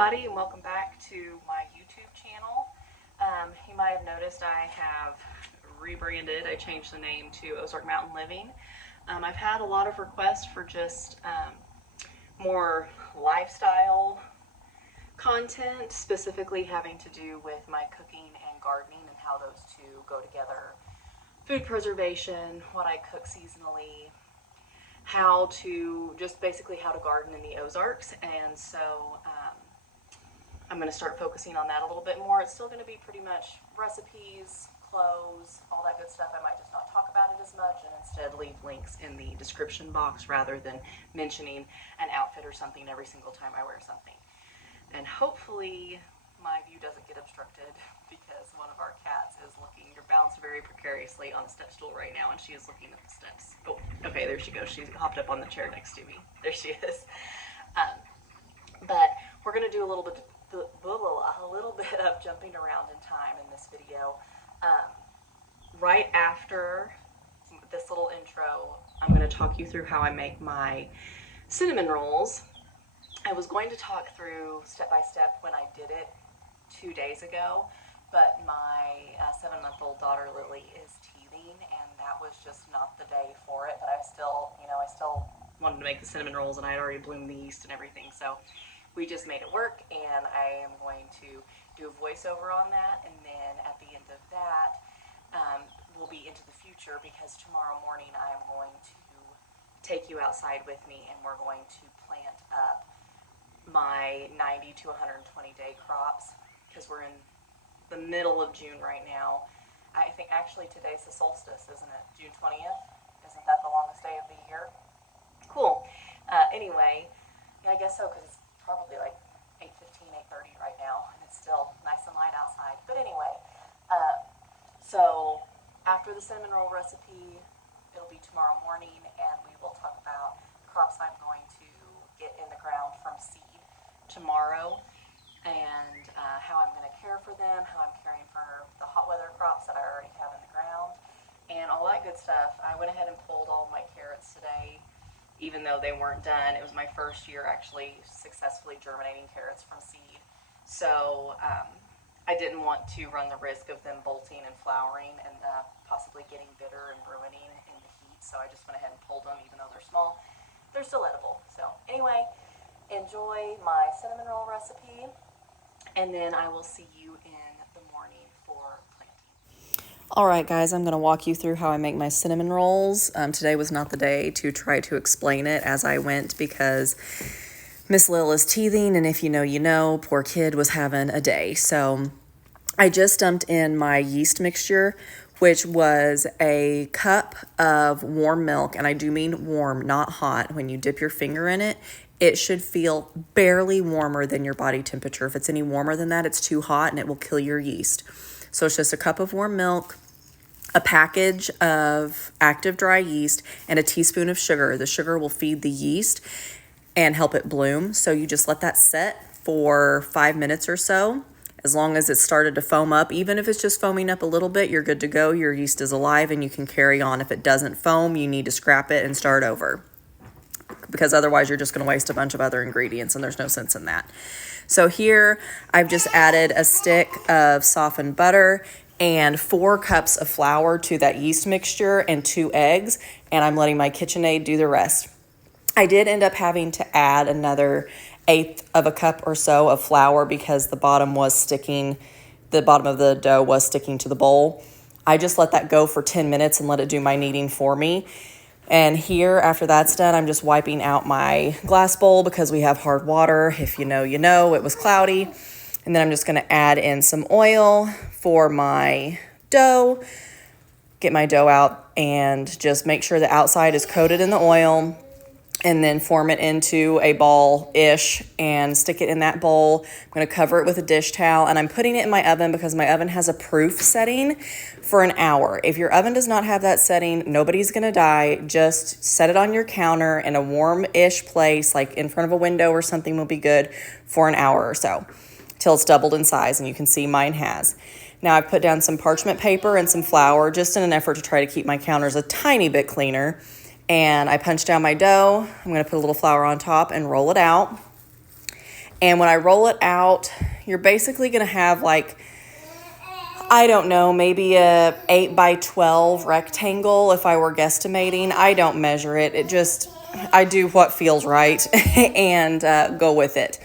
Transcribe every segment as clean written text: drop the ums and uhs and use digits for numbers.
everybody, and welcome back to my YouTube channel. You might have noticed I have rebranded. I changed the name to Ozark Mountain Living. I've had a lot of requests for just more lifestyle content, specifically having to do with my cooking and gardening and how those two go together. Food preservation, what I cook seasonally, how to garden in the Ozarks. And so I'm going to start focusing on that a little bit more. It's still going to be pretty much recipes, clothes, all that good stuff. I might just not talk about it as much and instead leave links in the description box rather than mentioning an outfit or something every single time I wear something. And hopefully my view doesn't get obstructed because one of our cats is looking, you're balanced very precariously on a step stool right now, and she is looking at the steps. Oh, okay, there she goes. She's hopped up on the chair next to me. There she is. But we're going to do a little bit of jumping around in time in this video. Right after this little intro, I'm going to talk you through how I make my cinnamon rolls. I was going to talk through step by step when I did it 2 days ago, but my 7-month-old daughter Lily is teething, and that was just not the day for it. But I still wanted to make the cinnamon rolls, and I had already bloomed the yeast and everything, so we just made it work. And I am going to do a voiceover on that, and then at the end of that, we'll be into the future, because tomorrow morning I am going to take you outside with me, and we're going to plant up my 90 to 120 day crops, because we're in the middle of June right now. I think actually today's the solstice, isn't it? June 20th? Isn't that the longest day of the year? Cool. Anyway, yeah, I guess so, because it's probably like 8:15, 8:30 right now, and it's still nice and light outside. But anyway, so after the cinnamon roll recipe, it'll be tomorrow morning, and we will talk about the crops I'm going to get in the ground from seed tomorrow, and how I'm going to care for them, how I'm caring for the hot weather crops that I already have in the ground, and all that good stuff. I went ahead and pulled all my carrots today, even though they weren't done. It was my first year actually successfully germinating carrots from seed, so I didn't want to run the risk of them bolting and flowering and possibly getting bitter and ruining in the heat, so I just went ahead and pulled them. Even though they're small, they're still edible. So anyway, enjoy my cinnamon roll recipe, and then I will see you in the morning for planting. All right, guys, I'm going to walk you through how I make my cinnamon rolls. Today was not the day to try to explain it as I went, because Miss Lil is teething, and if you know, you know, poor kid was having a day. So I just dumped in my yeast mixture, which was a cup of warm milk, and I do mean warm, not hot. When you dip your finger in it, it should feel barely warmer than your body temperature. If it's any warmer than that, it's too hot and it will kill your yeast. So it's just a cup of warm milk, a package of active dry yeast, and a teaspoon of sugar. The sugar will feed the yeast and help it bloom. So you just let that set for 5 minutes or so. As long as it started to foam up, even if it's just foaming up a little bit, you're good to go. Your yeast is alive and you can carry on. If it doesn't foam, you need to scrap it and start over, because otherwise you're just going to waste a bunch of other ingredients, and there's no sense in that. So here I've just added a stick of softened butter and 4 cups of flour to that yeast mixture and 2 eggs, and I'm letting my KitchenAid do the rest. I did end up having to add another 1/8 of a cup or so of flour because the bottom of the dough was sticking to the bowl. I just let that go for 10 minutes and let it do my kneading for me. And here, after that's done, I'm just wiping out my glass bowl because we have hard water. If you know, you know, it was cloudy. And then I'm just going to add in some oil for my dough. Get my dough out and just make sure the outside is coated in the oil, and then form it into a ball-ish and stick it in that bowl. I'm going to cover it with a dish towel, and I'm putting it in my oven because my oven has a proof setting for an hour. If your oven does not have that setting, nobody's going to die. Just set it on your counter in a warm-ish place, like in front of a window or something will be good, for an hour or so, till it's doubled in size, and you can see mine has. Now I've put down some parchment paper and some flour just in an effort to try to keep my counters a tiny bit cleaner. And I punched down my dough. I'm going to put a little flour on top and roll it out. And when I roll it out, you're basically going to have like, I don't know, maybe a 8 by 12 rectangle if I were guesstimating. I don't measure it. I do what feels right and go with it.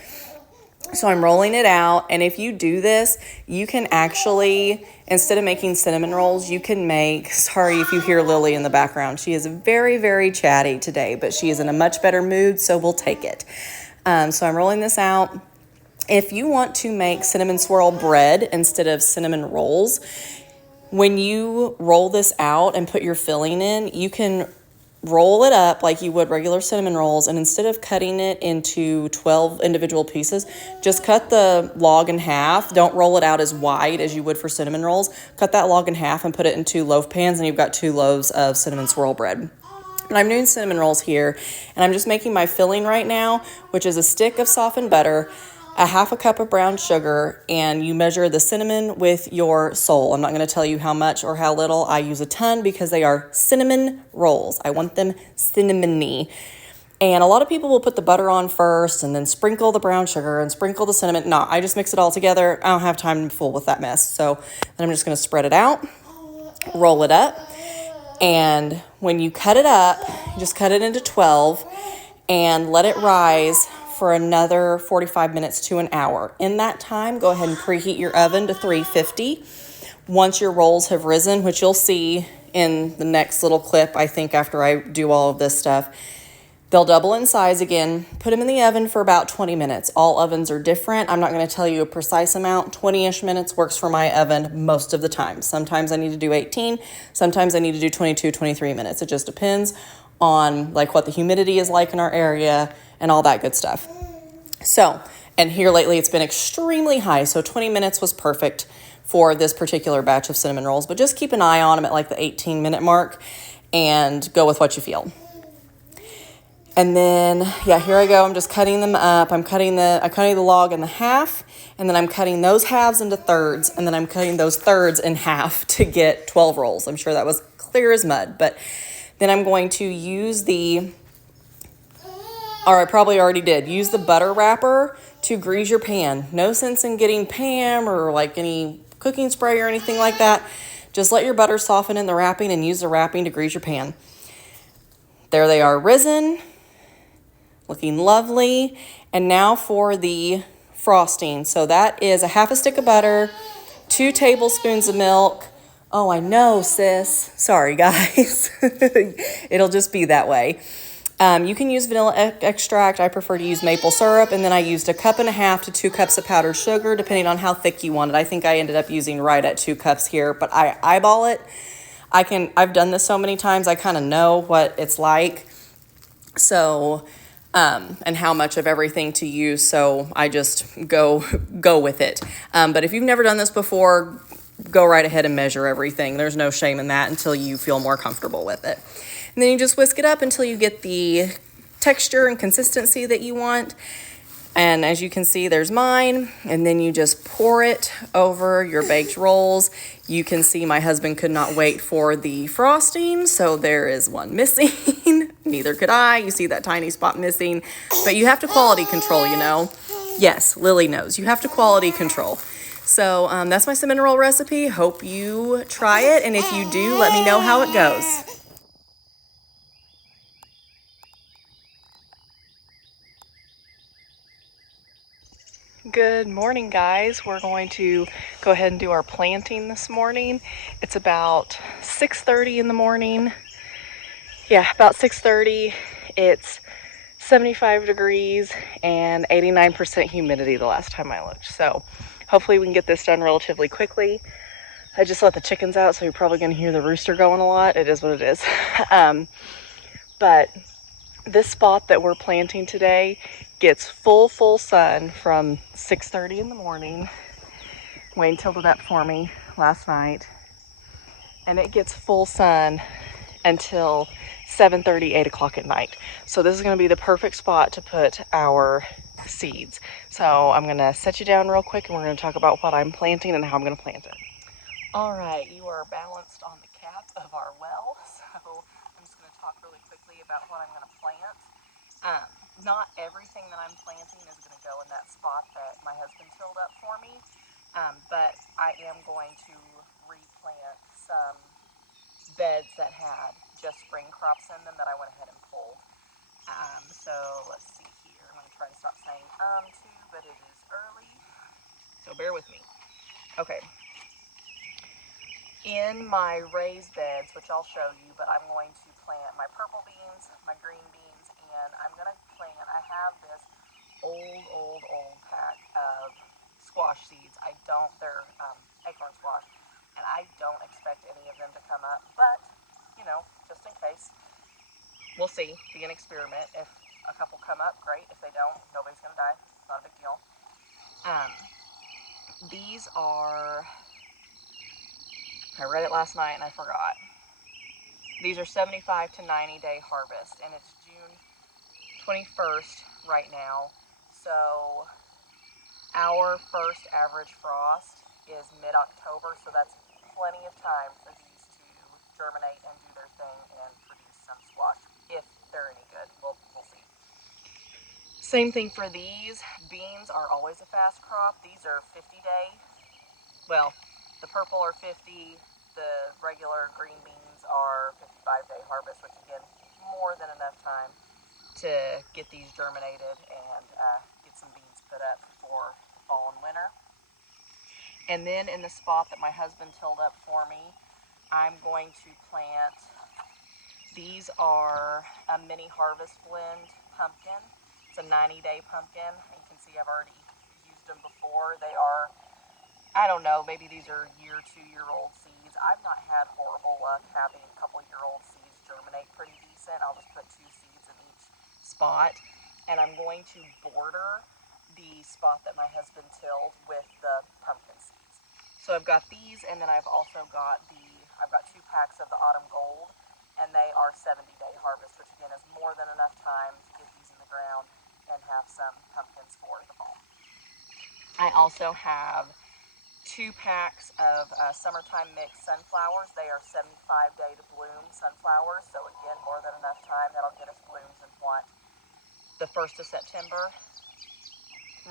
So I'm rolling it out, and if you do this, you can actually, instead of making cinnamon rolls, you can make, sorry if you hear Lily in the background, she is very, very chatty today, but she is in a much better mood, so we'll take it. So I'm rolling this out. If you want to make cinnamon swirl bread instead of cinnamon rolls, when you roll this out and put your filling in, you can roll it up like you would regular cinnamon rolls, and instead of cutting it into 12 individual pieces, just cut the log in half. Don't roll it out as wide as you would for cinnamon rolls. Cut that log in half and put it in 2 loaf pans, and you've got 2 loaves of cinnamon swirl bread. And I'm doing cinnamon rolls here, and I'm just making my filling right now, which is a stick of softened butter, a half a cup of brown sugar, and you measure the cinnamon with your sole. I'm not going to tell you how much or how little. I use a ton because they are cinnamon rolls. I want them cinnamony. And a lot of people will put the butter on first and then sprinkle the brown sugar and sprinkle the cinnamon. No, I just mix it all together. I don't have time to fool with that mess. So then I'm just going to spread it out, roll it up, and when you cut it up, just cut it into 12 and let it rise for another 45 minutes to an hour. In that time, go ahead and preheat your oven to 350. Once your rolls have risen, which you'll see in the next little clip, I think after I do all of this stuff, they'll double in size again. Put them in the oven for about 20 minutes. All ovens are different. I'm not going to tell you a precise amount. 20-ish minutes works for my oven most of the time. Sometimes I need to do 18. Sometimes I need to do 22, 23 minutes. It just depends on like what the humidity is like in our area and all that good stuff. So, and here lately it's been extremely high, so 20 minutes was perfect for this particular batch of cinnamon rolls, but just keep an eye on them at like the 18-minute mark and go with what you feel. And then, yeah, here I go. I'm just cutting them up. I'm cutting the log in the half, and then I'm cutting those halves into thirds, and then I'm cutting those thirds in half to get 12 rolls. I'm sure that was clear as mud, but then I'm going to use I probably already did. Use the butter wrapper to grease your pan. No sense in getting Pam or like any cooking spray or anything like that. Just let your butter soften in the wrapping and use the wrapping to grease your pan. There they are risen, looking lovely. And now for the frosting. So that is a half a stick of butter, 2 tablespoons of milk. Oh, I know, sis. Sorry, guys. It'll just be that way. You can use vanilla extract. I prefer to use maple syrup. And then I used 1.5 cups to 2 cups of powdered sugar, depending on how thick you want it. I think I ended up using right at 2 cups here, but I eyeball it. I've done this so many times, I kind of know what it's like. So, and how much of everything to use. So I just go with it. But if you've never done this before, go right ahead and measure everything. There's no shame in that until you feel more comfortable with it. And then you just whisk it up until you get the texture and consistency that you want. And as you can see, there's mine. And then you just pour it over your baked rolls. You can see my husband could not wait for the frosting, so there is one missing. Neither could I. You see that tiny spot missing. But you have to quality control, you know. Yes, Lily knows. You have to quality control. So that's my cinnamon roll recipe. Hope you try it. And if you do, let me know how it goes. Good morning, guys. We're going to go ahead and do our planting this morning. It's about 6:30 in the morning. Yeah, about 6:30. It's 75 degrees and 89% humidity the last time I looked. So hopefully we can get this done relatively quickly. I just let the chickens out, so you're probably going to hear the rooster going a lot. It is what it is. But this spot that we're planting today gets full sun from 6:30 in the morning. Wayne tilted up for me last night. And it gets full sun until 7:30, 8 o'clock at night. So this is going to be the perfect spot to put our seeds. So I'm going to set you down real quick and we're going to talk about what I'm planting and how I'm going to plant it. All right, you are balanced on the cap of our well. So I'm just going to talk really quickly about what I'm going to plant. Not everything that I'm planting is going to go in that spot. spot that my husband tilled up for me. But I am going to replant some beds that had just spring crops in them that I went ahead and pulled. So let's see here. I'm going to try to stop saying too, but it is early, so bear with me. Okay. In my raised beds, which I'll show you, but I'm going to plant my purple beans, my green beans, and I'm going to plant, I have this old pack of squash seeds. They're acorn squash, and I don't expect any of them to come up, but, you know, just in case. We'll see. Be an experiment. If a couple come up, great. If they don't, nobody's going to die. It's not a big deal. These are... I read it last night and I forgot. These are 75 to 90 day harvest, and it's June 21st right now. So our first average frost is mid-October, so that's plenty of time for these to germinate and do their thing and produce some squash, if they're any good. We'll see. Same thing for these. Beans are always a fast crop. These are 50 day. Well, the purple are 50, the regular green beans are 55 day harvest, which again, more than enough time to get these germinated and get some beans put up for fall and winter. And then in the spot that my husband tilled up for me, I'm going to plant, these are a mini harvest blend pumpkin. It's a 90-day pumpkin. You can see I've already used them before. They are, I don't know, maybe these are year, 2-year-old seeds. I've not had horrible luck having a couple-year-old seeds germinate pretty decent. I'll just put 2 seeds in each spot. And I'm going to border the spot that my husband tilled with the pumpkin seeds. So I've got these, and then I've also got I've got 2 packs of the autumn gold, and they are 70-day harvest, which again is more than enough time to get these in the ground and have some pumpkins for the fall. I also have 2 packs of summertime mixed sunflowers. They are 75-day to bloom sunflowers, so again, more than enough time. That'll get us blooms in what? The 1st of September,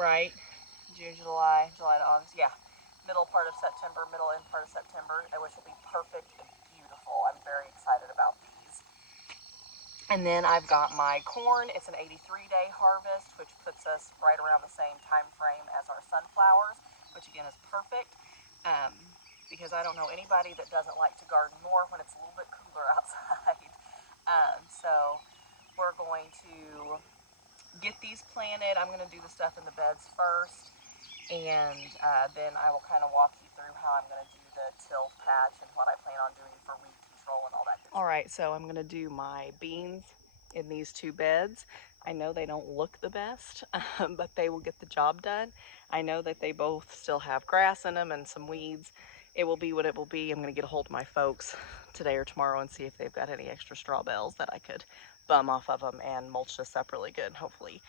right? June, July to August, yeah. Middle part of September, middle end part of September, which will be perfect and beautiful. I'm very excited about these. And then I've got my corn. It's an 83-day harvest, which puts us right around the same time frame as our sunflowers, which again is perfect, because I don't know anybody that doesn't like to garden more when it's a little bit cooler outside. So we're going to get these planted. I'm going to do the stuff in the beds first, and then I will kind of walk you through how I'm going to do the tilled patch and what I plan on doing for weed control and all that good stuff. All right, so I'm going to do my beans in these 2 beds. I know they don't look the best, but they will get the job done. I know that they both still have grass in them and some weeds. It will be what it will be. I'm going to get a hold of my folks today or tomorrow and see if they've got any extra straw bales that I could bum off of them and mulch this up really good and hopefully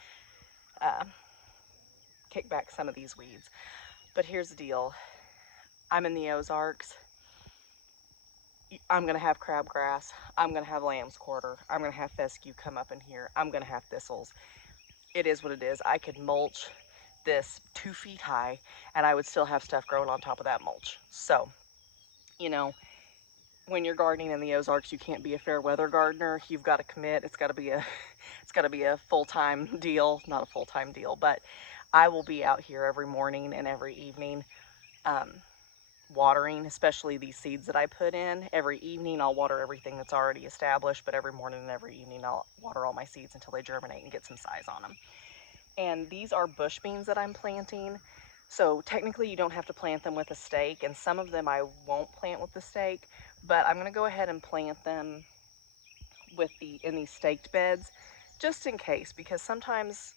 kick back some of these weeds. But here's the deal. I'm in the Ozarks. I'm going to have crabgrass. I'm going to have lamb's quarter. I'm going to have fescue come up in here. I'm going to have thistles. It is what it is. I could mulch this 2 feet high and I would still have stuff growing on top of that mulch. So, you know, when you're gardening in the Ozarks, you can't be a fair weather gardener. You've got to commit. It's got to be a full-time deal. Not a full-time deal, but I will be out here every morning and every evening watering, especially these seeds that I put in. Every evening I'll water everything that's already established, but every morning and every evening I'll water all my seeds until they germinate and get some size on them. And these are bush beans that I'm planting. So technically you don't have to plant them with a stake, and some of them I won't plant with the stake, but I'm going to go ahead and plant them in these staked beds just in case, because sometimes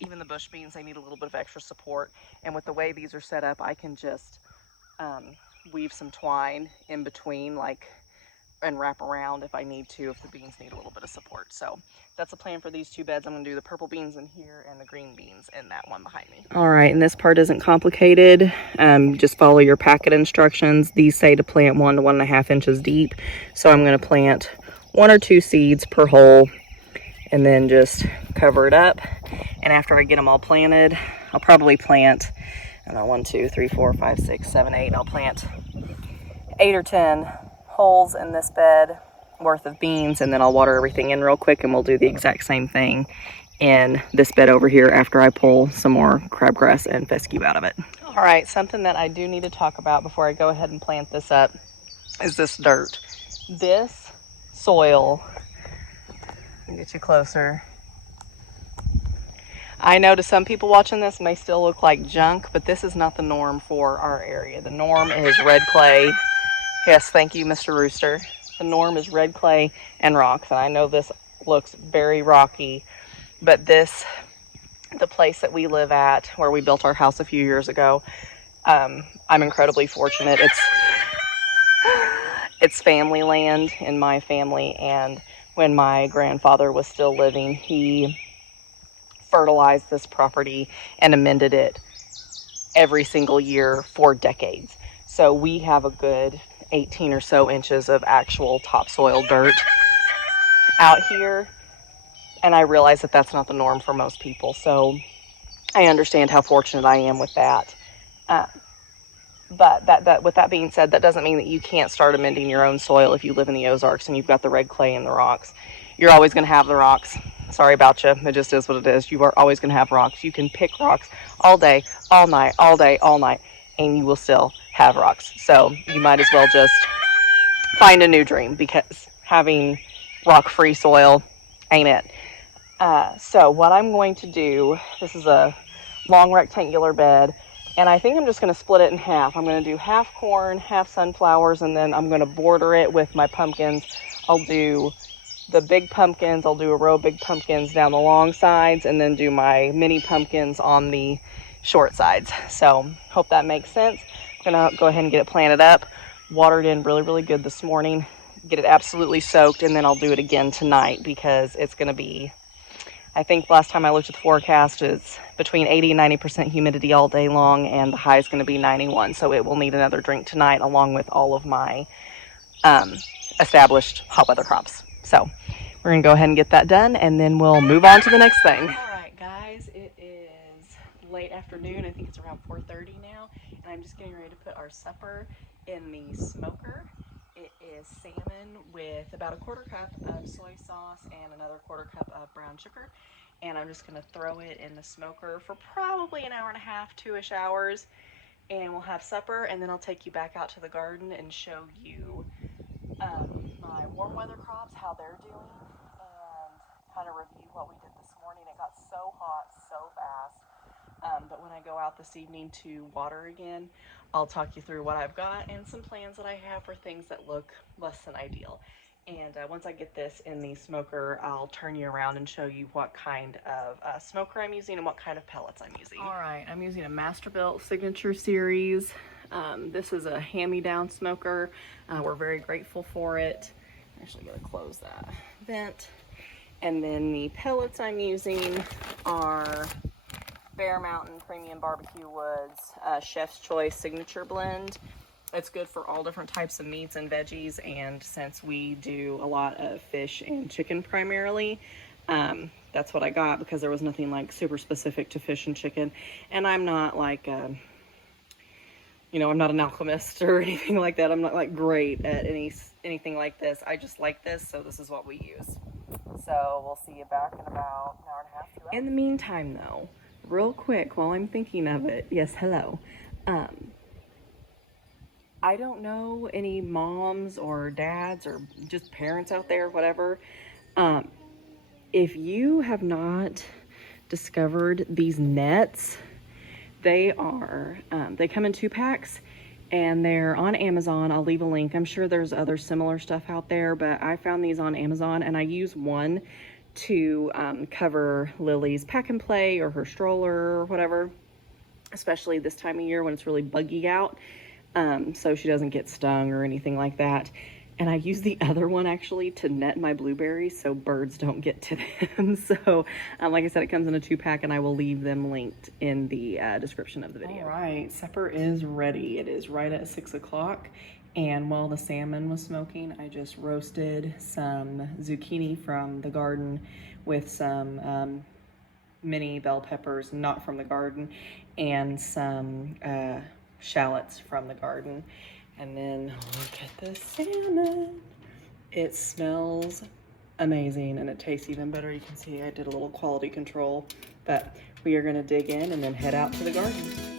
even the bush beans, they need a little bit of extra support. And with the way these are set up, I can just weave some twine in between, and wrap around if I need to, if the beans need a little bit of support. So that's the plan for these 2 beds. I'm going to do the purple beans in here and the green beans in that one behind me. All right, and this part isn't complicated. Just follow your packet instructions. These say to plant 1 to 1.5 inches deep. So I'm going to plant 1 or 2 seeds per hole and then just cover it up. And after I get them all planted, I'll probably plant, I don't know, 1, 2, 3, 4, 5, 6, 7, 8. I'll plant 8 or 10 holes in this bed worth of beans, and then I'll water everything in real quick, and we'll do the exact same thing in this bed over here after I pull some more crabgrass and fescue out of it. All right, something that I do need to talk about before I go ahead and plant this up is this dirt. This soil, I'll get you closer. I know to some people watching this may still look like junk, but this is not the norm for our area. The norm is red clay. Yes, thank you, Mr. Rooster. The norm is red clay and rocks, and I know this looks very rocky, but the place that we live at, where we built our house a few years ago, I'm incredibly fortunate. It's family land in my family, and when my grandfather was still living, he fertilized this property and amended it every single year for decades. So we have a good 18 or so inches of actual topsoil dirt out here, and I realize that that's not the norm for most people, so I understand how fortunate I am with that. But with that being said, that doesn't mean that you can't start amending your own soil if you live in the Ozarks and you've got the red clay and the rocks. You're always going to have the rocks. Sorry about you. It just is what it is. You are always going to have rocks. You can pick rocks all day, all night, all day, all night, and you will still have rocks. So you might as well just find a new dream, because having rock-free soil ain't it. So what I'm going to do, this is a long rectangular bed, and I think I'm just going to split it in half. I'm going to do half corn, half sunflowers, and then I'm going to border it with my pumpkins. I'll do the big pumpkins, I'll do a row of big pumpkins down the long sides, and then do my mini pumpkins on the short sides. So hope that makes sense. I'm going to go ahead and get it planted up. Watered in really, really good this morning. Get it absolutely soaked, and then I'll do it again tonight, because it's going to be, I think last time I looked at the forecast, it's between 80 and 90% humidity all day long, and the high is going to be 91. So it will need another drink tonight, along with all of my established hot weather crops. So we're going to go ahead and get that done, and then we'll move on to the next thing. All right, guys, it is late afternoon. I think it's around 4:30 now, and I'm just getting ready to put our supper in the smoker. It is salmon with about a 1/4 cup of soy sauce and another 1/4 cup of brown sugar. And I'm just going to throw it in the smoker for probably an hour and a half, 2-ish hours. And we'll have supper, and then I'll take you back out to the garden and show you my warm weather crops, how they're doing, and kind of review what we did this morning. It got so hot so fast. But when I go out this evening to water again, I'll talk you through what I've got and some plans that I have for things that look less than ideal. And once I get this in the smoker, I'll turn you around and show you what kind of smoker I'm using and what kind of pellets I'm using. All right, I'm using a Masterbuilt Signature Series. This is a hand-me-down smoker. We're very grateful for it. I'm actually going to close that vent. And then the pellets I'm using are Bear Mountain Premium Barbecue Woods Chef's Choice Signature Blend. It's good for all different types of meats and veggies, and since we do a lot of fish and chicken primarily, that's what I got, because there was nothing like super specific to fish and chicken. And I'm not like I'm not an alchemist or anything like that. I'm not like great at anything like this. I just like this, so this is what we use. So we'll see you back in about an hour and a half, 2 hours. In the meantime, though, real quick, while I'm thinking of it, yes, hello. I don't know any moms or dads or just parents out there, whatever. If you have not discovered these nets, they come in 2-packs, and they're on Amazon. I'll leave a link. I'm sure there's other similar stuff out there, but I found these on Amazon, and I use one to cover Lily's pack and play or her stroller or whatever, especially this time of year when it's really buggy out. So she doesn't get stung or anything like that. And I use the other one actually to net my blueberries so birds don't get to them. So like I said, it comes in a 2-pack, and I will leave them linked in the description of the video. All right, supper is ready. It is right at 6 o'clock. And while the salmon was smoking, I just roasted some zucchini from the garden with some mini bell peppers, not from the garden, and some shallots from the garden. And then look at the salmon. It smells amazing and it tastes even better. You can see I did a little quality control, but we are gonna dig in and then head out to the garden.